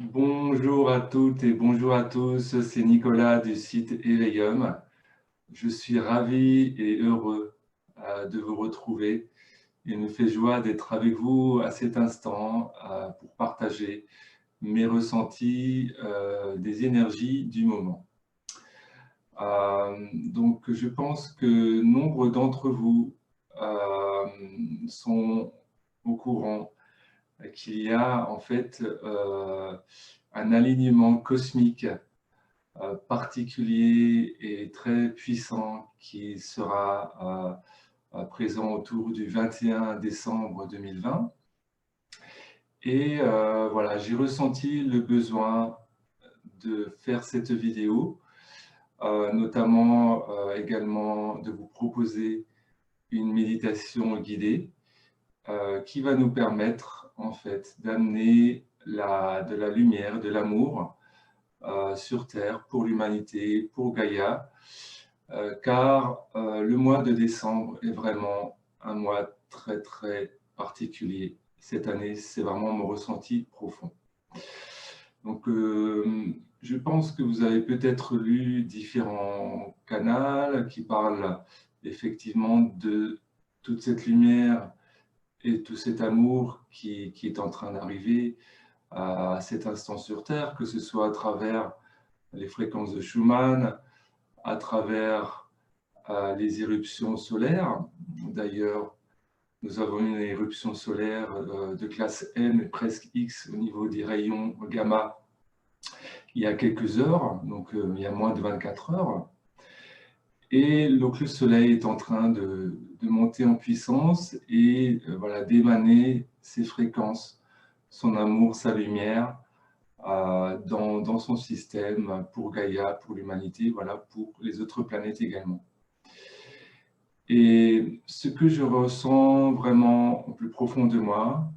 Bonjour à toutes et bonjour à tous, c'est Nicolas du site Eveium. Je suis ravi et heureux de vous retrouver. Il me fait joie d'être avec vous à cet instant pour partager mes ressentis des énergies du moment. Donc je pense que nombre d'entre vous sont au courant qu'il y a en fait un alignement cosmique particulier et très puissant qui sera présent autour du 21 décembre 2020. Et voilà, j'ai ressenti le besoin de faire cette vidéo, notamment également de vous proposer une méditation guidée qui va nous permettre en fait d'amener de la lumière, de l'amour sur Terre, pour l'humanité, pour Gaïa, car le mois de décembre est vraiment un mois très très particulier. Cette année, c'est vraiment mon ressenti profond. Donc, je pense que vous avez peut-être lu différents canaux qui parlent effectivement de toute cette lumière et tout cet amour qui est en train d'arriver à cet instant sur Terre, que ce soit à travers les fréquences de Schumann, à travers les éruptions solaires. D'ailleurs, nous avons une éruption solaire de classe M, presque X, au niveau des rayons gamma, il y a quelques heures, donc il y a moins de 24 heures. Et donc le Soleil est en train de monter en puissance et voilà, d'émaner ses fréquences, son amour, sa lumière, dans son système pour Gaïa, pour l'humanité, voilà, pour les autres planètes également. Et ce que je ressens vraiment au plus profond de moi,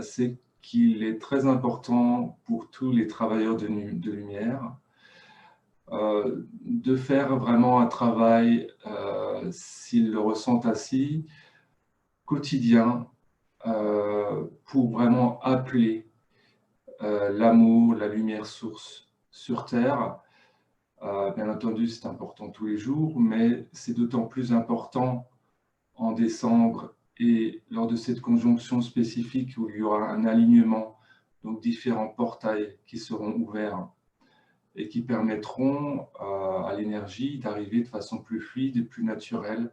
c'est qu'il est très important pour tous les travailleurs de lumière de faire vraiment un travail, s'ils le ressentent ainsi, quotidien, pour vraiment appeler l'amour, la lumière source sur Terre. Bien entendu, c'est important tous les jours, mais c'est d'autant plus important en décembre et lors de cette conjonction spécifique où il y aura un alignement, donc différents portails qui seront ouverts et qui permettront à l'énergie d'arriver de façon plus fluide et plus naturelle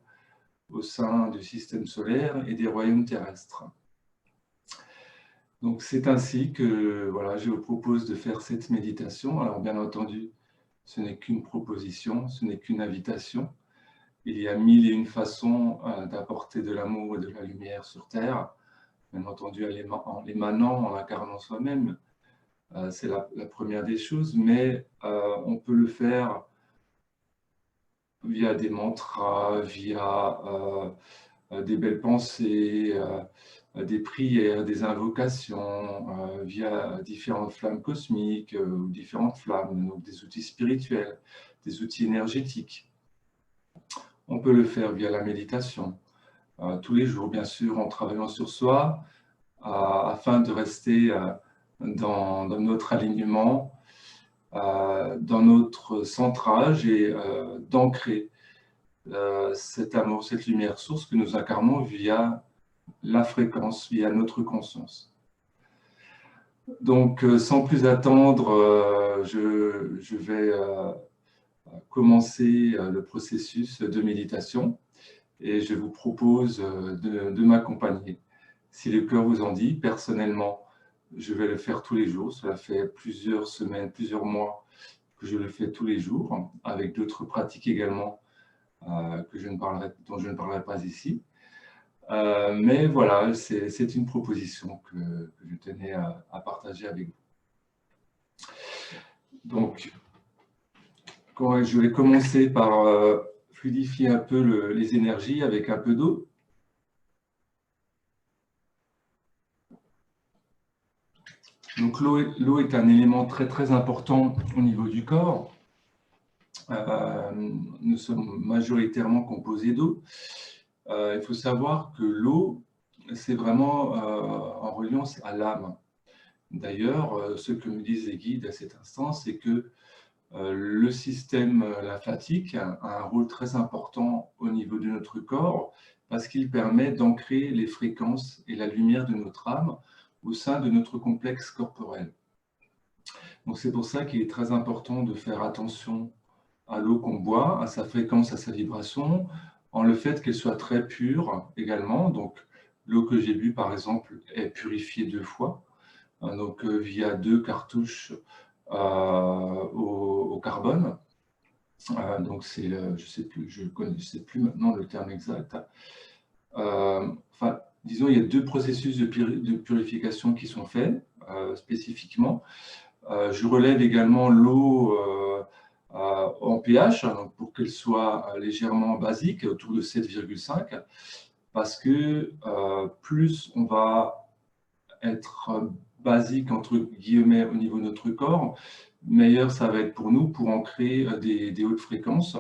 au sein du système solaire et des royaumes terrestres. Donc c'est ainsi que voilà, je vous propose de faire cette méditation. Alors bien entendu, ce n'est qu'une proposition, ce n'est qu'une invitation. Il y a mille et une façons d'apporter de l'amour et de la lumière sur Terre. Bien entendu, en l'émanant, en l'incarnant soi-même, c'est la première des choses, mais on peut le faire via des mantras, via des belles pensées, des prières, des invocations, via différentes flammes cosmiques, ou différentes flammes, donc des outils spirituels, des outils énergétiques. On peut le faire via la méditation, tous les jours, bien sûr, en travaillant sur soi, afin de rester dans notre alignement, dans notre centrage et d'ancrer cet amour, cette lumière source que nous incarnons via la fréquence, via notre conscience. Donc, sans plus attendre, je vais commencer le processus de méditation et je vous propose de m'accompagner. Si le cœur vous en dit, personnellement, je vais le faire tous les jours. Cela fait plusieurs semaines, plusieurs mois que je le fais tous les jours, avec d'autres pratiques également dont je ne parlerai pas ici. Mais voilà, c'est une proposition que je tenais à partager avec vous. Donc, je vais commencer par fluidifier un peu les énergies avec un peu d'eau. Donc l'eau est un élément très très important au niveau du corps. Nous sommes majoritairement composés d'eau. Il faut savoir que l'eau, c'est vraiment en reliance à l'âme. D'ailleurs, ce que me disent les guides à cet instant, c'est que le système lymphatique a un rôle très important au niveau de notre corps parce qu'il permet d'ancrer les fréquences et la lumière de notre âme au sein de notre complexe corporel. Donc c'est pour ça qu'il est très important de faire attention à l'eau qu'on boit, à sa fréquence, à sa vibration, en le fait qu'elle soit très pure également. Donc l'eau que j'ai bu par exemple est purifiée 2 fois, hein, donc via 2 cartouches au carbone. Donc c'est, je sais plus, je sais plus maintenant le terme exact. Enfin, disons, il y a 2 processus de purification qui sont faits spécifiquement. Je relève également l'eau en pH, donc pour qu'elle soit légèrement basique, autour de 7,5, parce que plus on va être basique, entre guillemets, au niveau de notre corps, meilleur ça va être pour nous pour ancrer des hautes fréquences.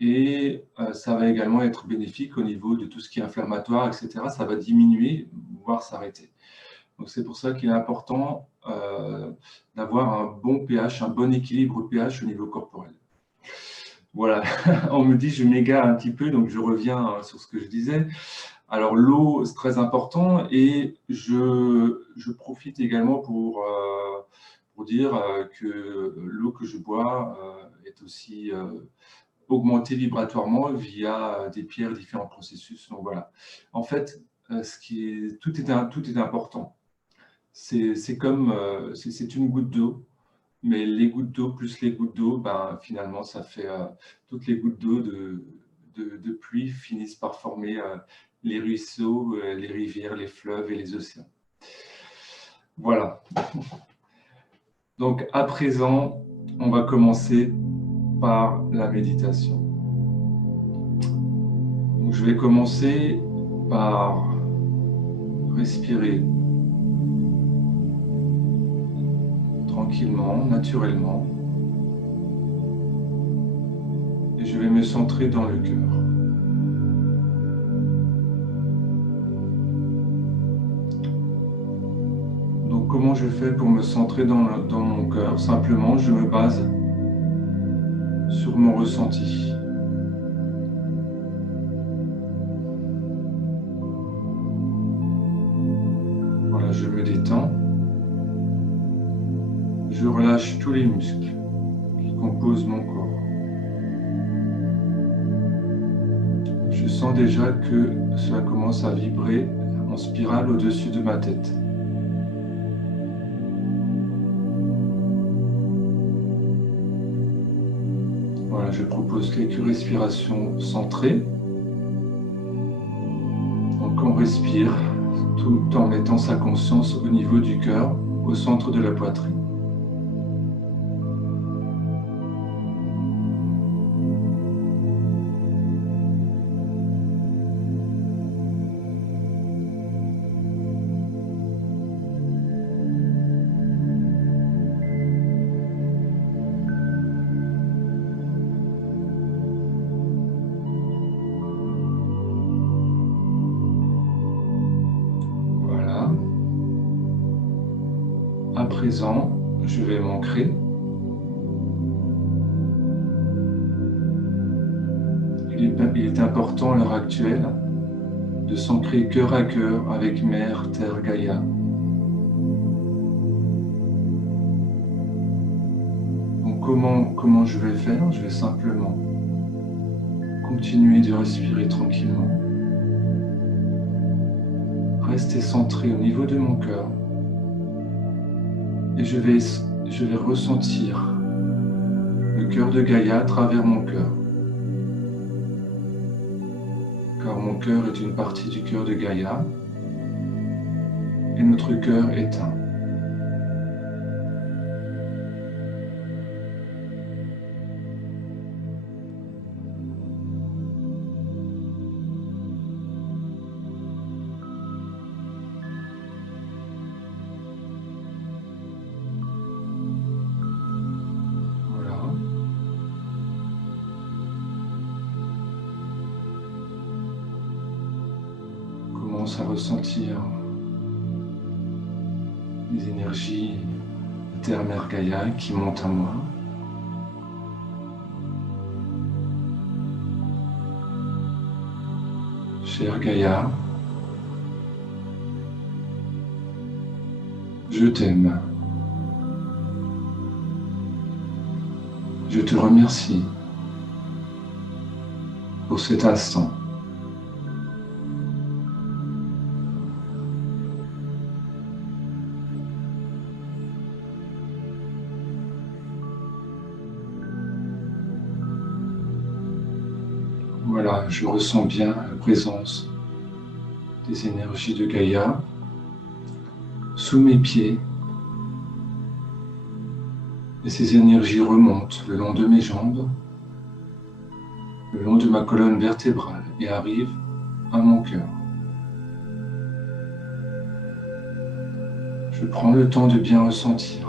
Et ça va également être bénéfique au niveau de tout ce qui est inflammatoire, etc. Ça va diminuer, voire s'arrêter. Donc c'est pour ça qu'il est important d'avoir un bon pH, un bon équilibre pH au niveau corporel. Voilà, on me dit je m'égare un petit peu, donc je reviens sur ce que je disais. Alors l'eau, c'est très important et je profite également pour dire que l'eau que je bois est aussi augmentée vibratoirement via des pierres, différents processus. Donc voilà. En fait, tout est important. C'est comme, c'est une goutte d'eau, mais les gouttes d'eau plus les gouttes d'eau, ben, finalement, ça fait toutes les gouttes d'eau de pluie finissent par former les ruisseaux, les rivières, les fleuves et les océans. Voilà. Donc à présent, on va commencer par la méditation. Donc, je vais commencer par respirer tranquillement, naturellement, et je vais me centrer dans le cœur. Donc comment je fais pour me centrer dans mon cœur? Simplement, je me base sur mon ressenti. Voilà, je me détends. Je relâche tous les muscles qui composent mon corps. Je sens déjà que cela commence à vibrer en spirale au-dessus de ma tête. Voilà, je propose quelques respirations centrées. Donc on respire tout en mettant sa conscience au niveau du cœur, au centre de la poitrine. À présent, je vais m'ancrer. Il est important à l'heure actuelle de s'ancrer cœur à cœur avec Mère, Terre, Gaïa. Donc comment je vais faire? Je vais simplement continuer de respirer tranquillement. Rester centré au niveau de mon cœur. Et je vais ressentir le cœur de Gaïa à travers mon cœur. Car mon cœur est une partie du cœur de Gaïa et notre cœur est un. À ressentir les énergies Terre Mère Gaïa qui montent à moi. Chère Gaïa, je t'aime. Je te remercie pour cet instant. Voilà, je ressens bien la présence des énergies de Gaïa sous mes pieds. Et ces énergies remontent le long de mes jambes, le long de ma colonne vertébrale et arrivent à mon cœur. Je prends le temps de bien ressentir.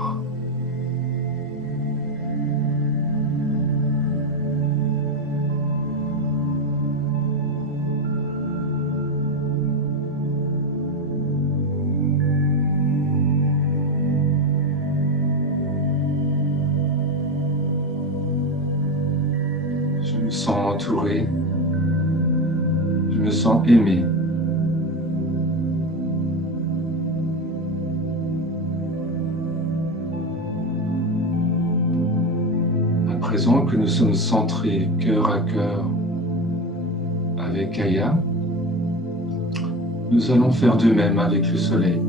Je me sens entouré, je me sens aimé. À présent que nous sommes centrés cœur à cœur avec Gaïa, nous allons faire de même avec le soleil.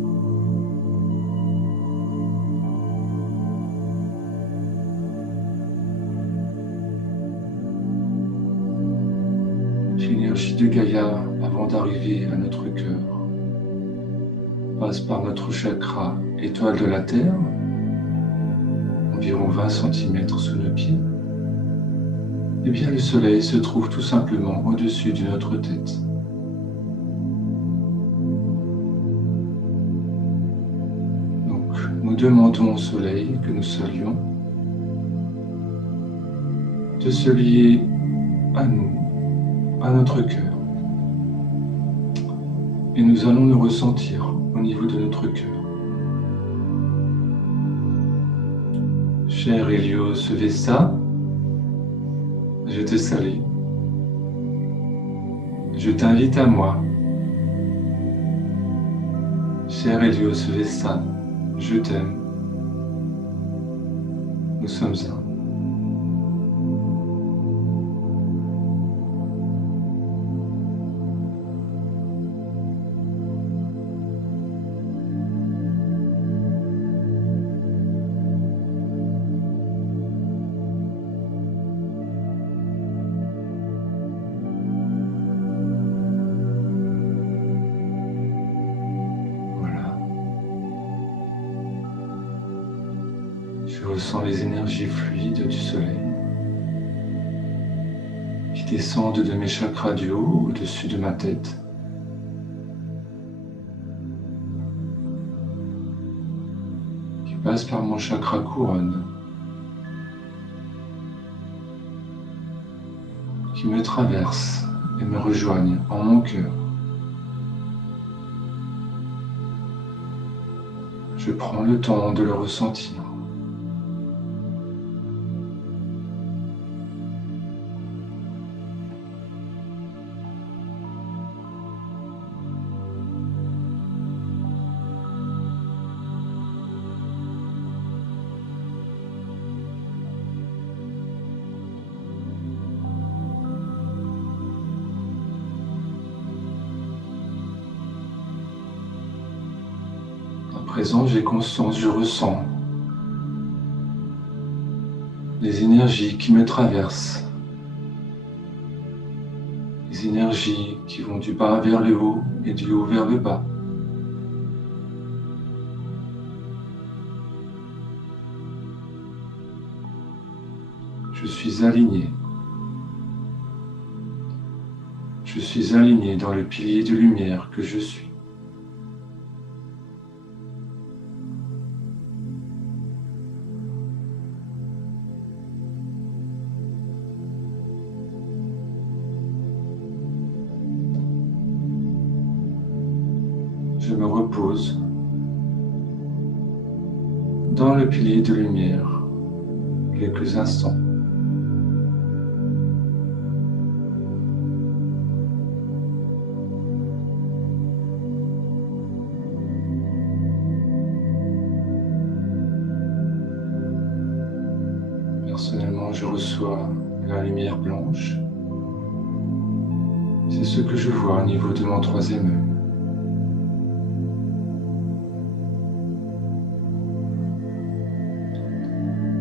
L'énergie de Gaïa, avant d'arriver à notre cœur, passe par notre chakra étoile de la Terre, environ 20 cm sous nos pieds. Eh bien, le soleil se trouve tout simplement au-dessus de notre tête. Donc, nous demandons au soleil que nous saluons de se lier à nous, à notre cœur. Et nous allons le ressentir au niveau de notre cœur. Cher Hélios Vesta, je te salue. Je t'invite à moi. Cher Hélios Vesta, je t'aime. Nous sommes un. Je ressens les énergies fluides du soleil qui descendent de mes chakras du haut au-dessus de ma tête. Qui passent par mon chakra couronne. Qui me traversent et me rejoignent en mon cœur. Je prends le temps de le ressentir. À présent, j'ai conscience, je ressens les énergies qui me traversent, les énergies qui vont du bas vers le haut et du haut vers le bas. Je suis aligné. Je suis aligné dans le pilier de lumière que je suis. Je me repose dans le pilier de lumière quelques instants. Personnellement, je reçois la lumière blanche. C'est ce que je vois au niveau de mon troisième œil.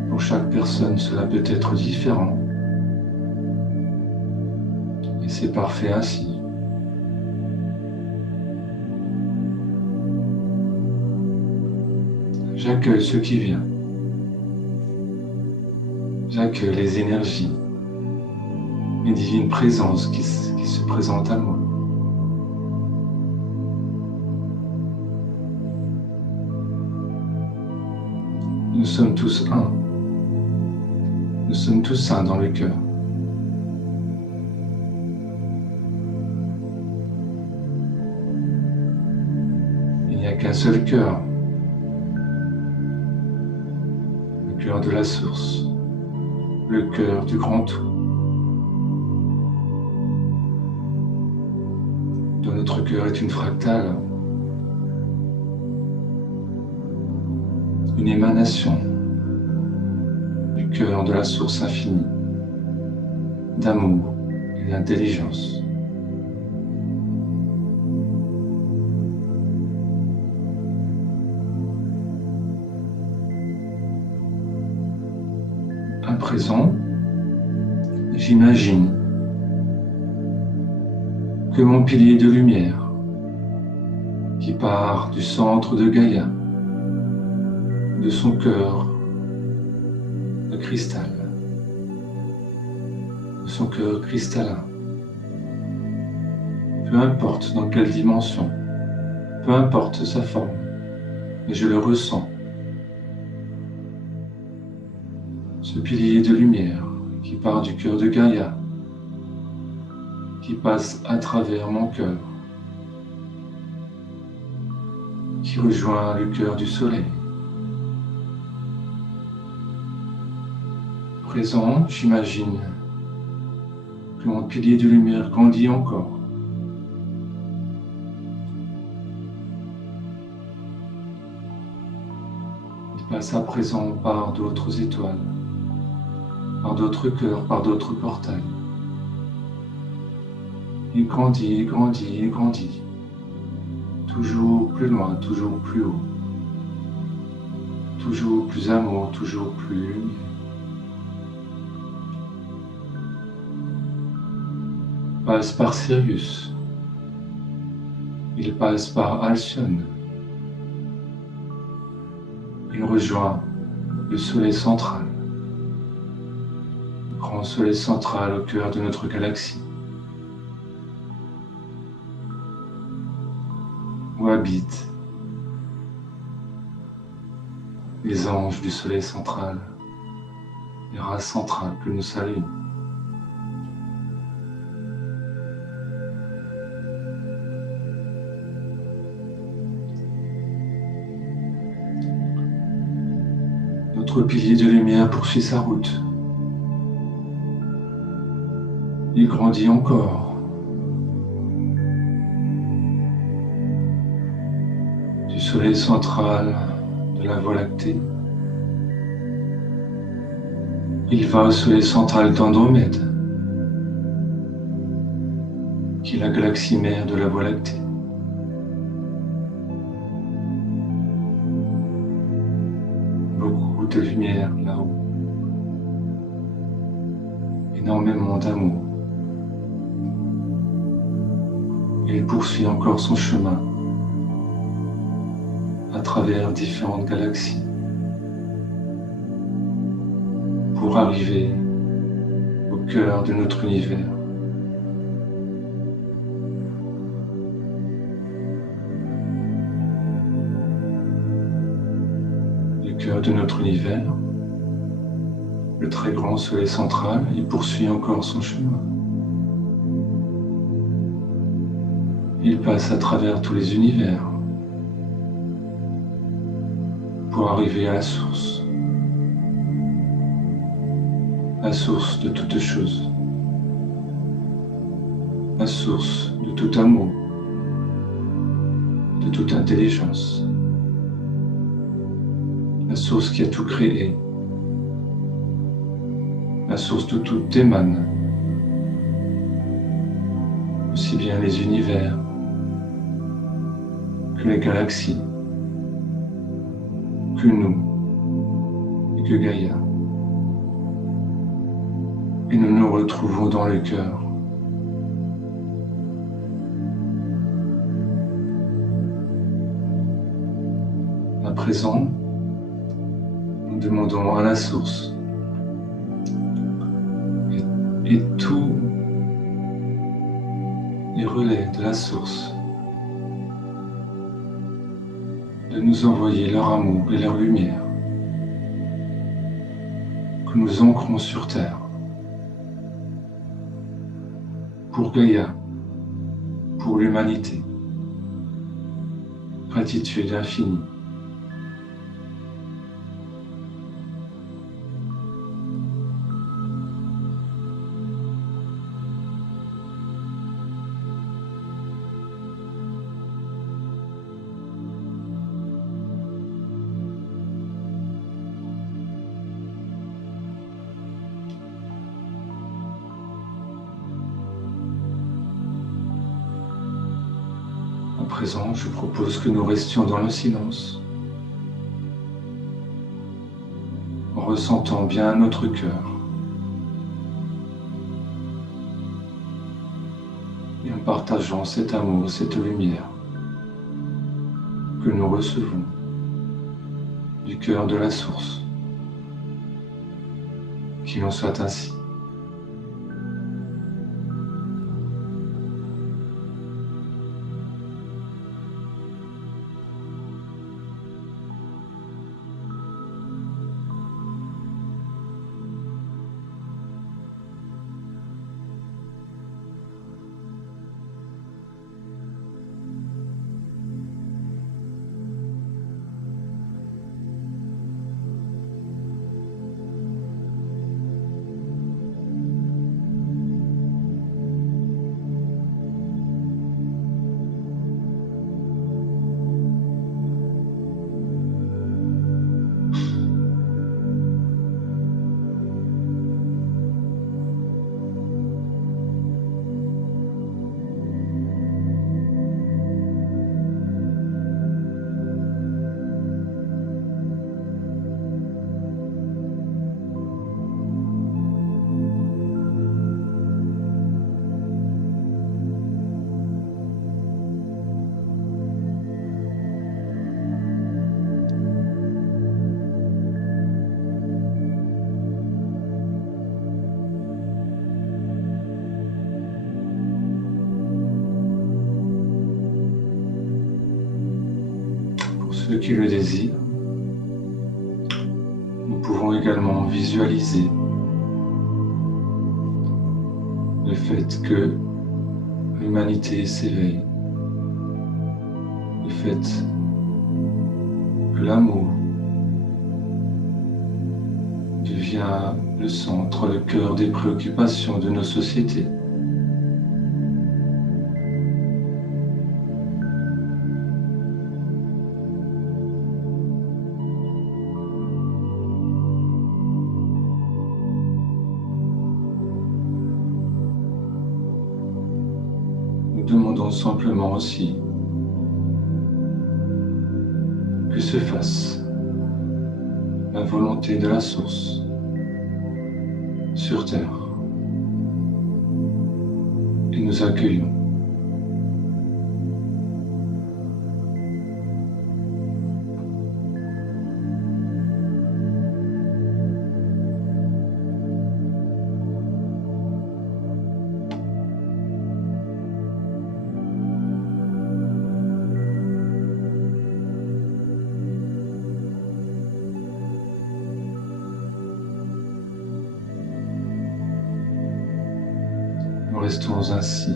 Pour chaque personne, cela peut être différent. Et c'est parfait ainsi. J'accueille ce qui vient. J'accueille les énergies, les divines présences qui se présentent à moi. Nous sommes tous un. Nous sommes tous un dans le cœur. Il n'y a qu'un seul cœur. Le cœur de la source. Le cœur du grand tout. Dont notre cœur est une fractale. Une émanation du cœur de la source infinie, d'amour et d'intelligence. À présent, j'imagine que mon pilier de lumière, qui part du centre de Gaïa, de son cœur de cristal, de son cœur cristallin. Peu importe dans quelle dimension, peu importe sa forme, mais je le ressens. Ce pilier de lumière qui part du cœur de Gaïa, qui passe à travers mon cœur, qui rejoint le cœur du soleil. Présent, j'imagine que mon pilier de lumière grandit encore. Il passe à présent par d'autres étoiles, par d'autres cœurs, par d'autres portails. Il grandit, il grandit, il grandit. Toujours plus loin, toujours plus haut. Toujours plus amour, toujours plus lumière. Il passe par Sirius. Il passe par Alcyone. Il rejoint le soleil central. Le grand soleil central au cœur de notre galaxie. Où habitent les anges du soleil central, les races centrales que nous saluons. Notre pilier de lumière poursuit sa route. Il grandit encore. Du soleil central de la Voie lactée, il va au soleil central d'Andromède, qui est la galaxie mère de la Voie lactée. Beaucoup de lumière là-haut, énormément d'amour. Et il poursuit encore son chemin à travers différentes galaxies pour arriver au cœur de notre univers. Le cœur de notre univers, le très grand soleil central, il poursuit encore son chemin. Il passe à travers tous les univers pour arriver à la source de toute chose, la source de tout amour, de toute intelligence, la source qui a tout créé, la source d'où tout émane, aussi bien les univers que les galaxies, que nous et que Gaïa. Et nous nous retrouvons dans le cœur. À présent, nous demandons à la source et tous les relais de la source de nous envoyer leur amour et leur lumière que nous ancrons sur Terre pour Gaïa, pour l'humanité. Gratitude infinie. À présent, je propose que nous restions dans le silence, en ressentant bien notre cœur et en partageant cet amour, cette lumière que nous recevons du cœur de la source. Qu'il en soit ainsi. Ceux qui le désirent, nous pouvons également visualiser le fait que l'humanité s'éveille, le fait que l'amour devient le centre, le cœur des préoccupations de nos sociétés. Nous demandons simplement aussi que se fasse la volonté de la source sur Terre. Et nous accueillons. Nous restons ainsi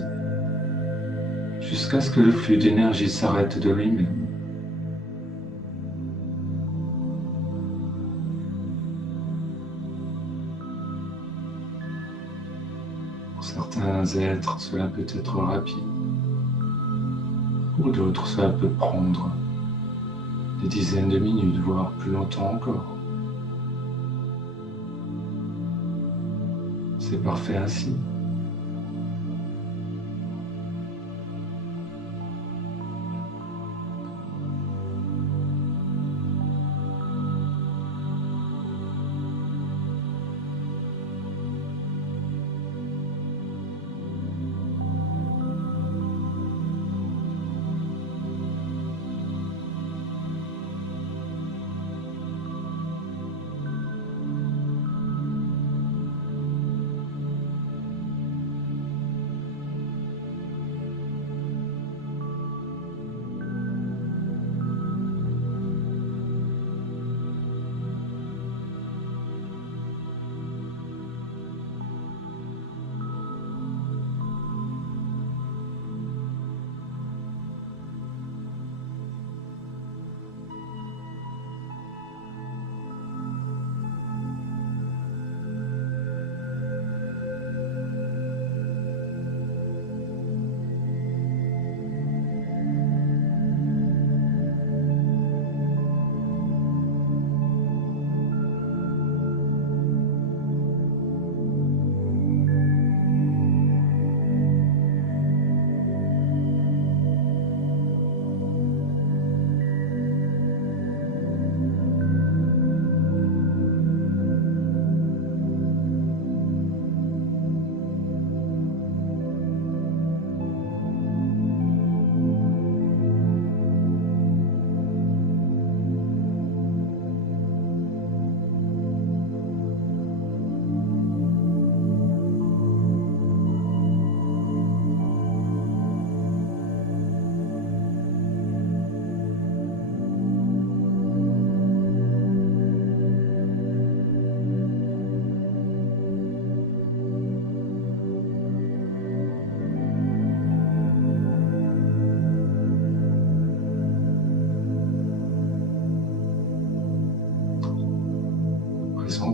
jusqu'à ce que le flux d'énergie s'arrête de lui-même. certains êtres, cela peut être rapide. Pour d'autres, cela peut prendre des dizaines de minutes, voire plus longtemps encore. C'est parfait ainsi.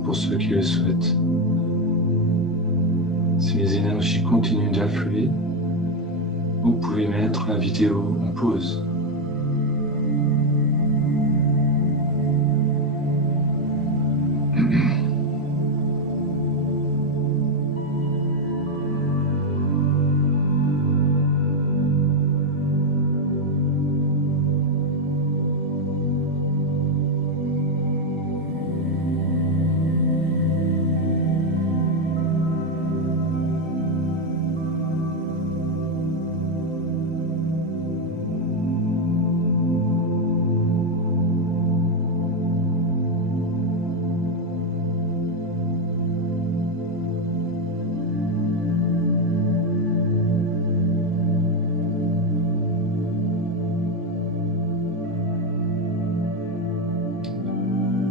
Pour ceux qui le souhaitent. Si les énergies continuent d'affluer, vous pouvez mettre la vidéo en pause.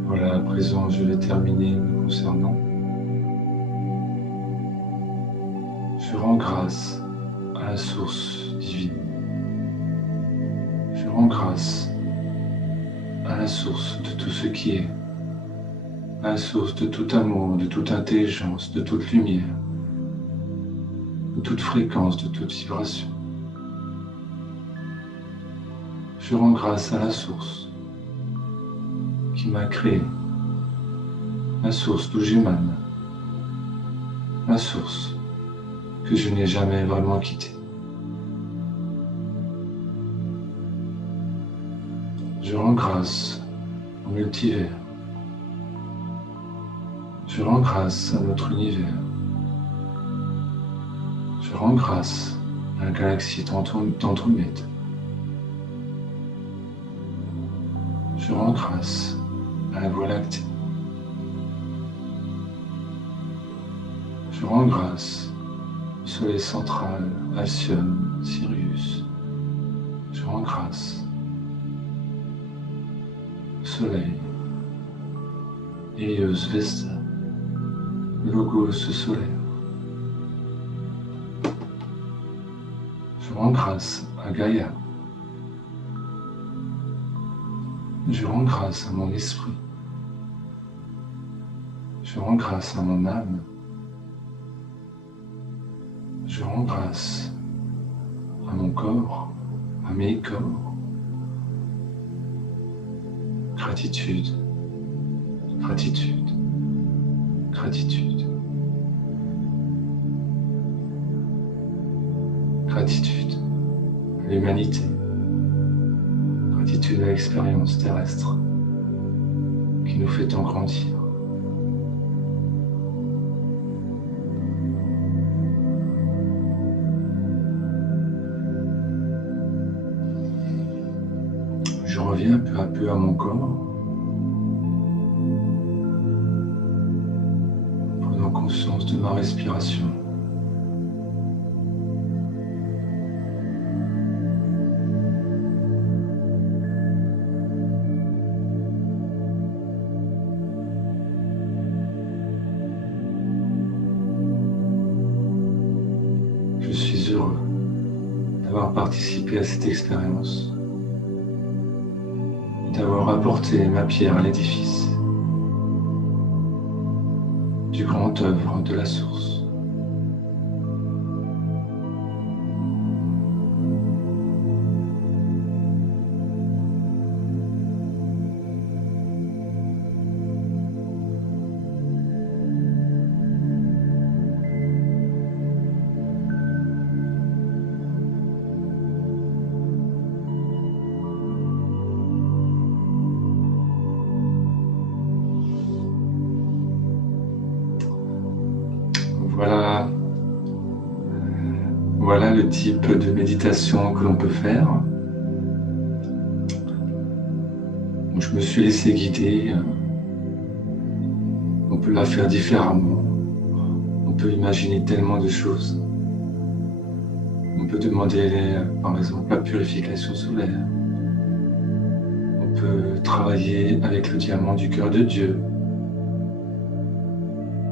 Voilà, à présent, je vais terminer me concernant. Je rends grâce à la source divine. Je rends grâce à la source de tout ce qui est, à la source de tout amour, de toute intelligence, de toute lumière, de toute fréquence, de toute vibration. Je rends grâce à la source qui m'a créé, la source d'où j'émane, la source que je n'ai jamais vraiment quittée. Je rends grâce au multivers. Je rends grâce à notre univers. Je rends grâce à la galaxie d'Andromède. Je rends grâce à la Voie lactée. Je rends grâce au Soleil central, Alcyone, Sirius. Je rends grâce au Soleil, Hélios, Vesta, Logos solaire. Je rends grâce à Gaïa. Je rends grâce à mon esprit. Je rends grâce à mon âme. Je rends grâce à mon corps, à mes corps. Gratitude, gratitude, gratitude. Gratitude à l'humanité. Gratitude à l'expérience terrestre qui nous fait tant grandir. Je reviens peu à peu à mon corps, prenant conscience de ma respiration. Je suis heureux d'avoir participé à cette expérience, d'avoir apporté ma pierre à l'édifice du grand œuvre de la source. Voilà le type de méditation que l'on peut faire. Je me suis laissé guider. On peut la faire différemment. On peut imaginer tellement de choses. On peut demander, par exemple, la purification solaire. On peut travailler avec le diamant du cœur de Dieu.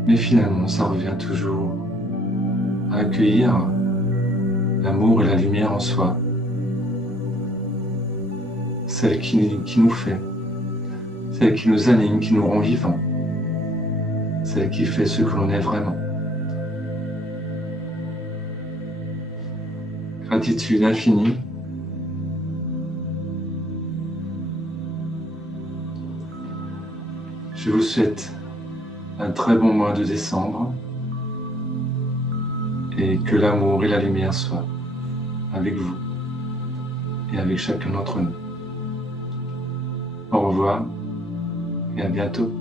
Mais finalement, ça revient toujours à accueillir l'amour et la lumière en soi, celle qui nous fait, celle qui nous anime, qui nous rend vivants, celle qui fait ce que l'on est vraiment. Gratitude infinie. Je vous souhaite un très bon mois de décembre et que l'amour et la lumière soient avec vous et avec chacun d'entre nous. Au revoir et à bientôt.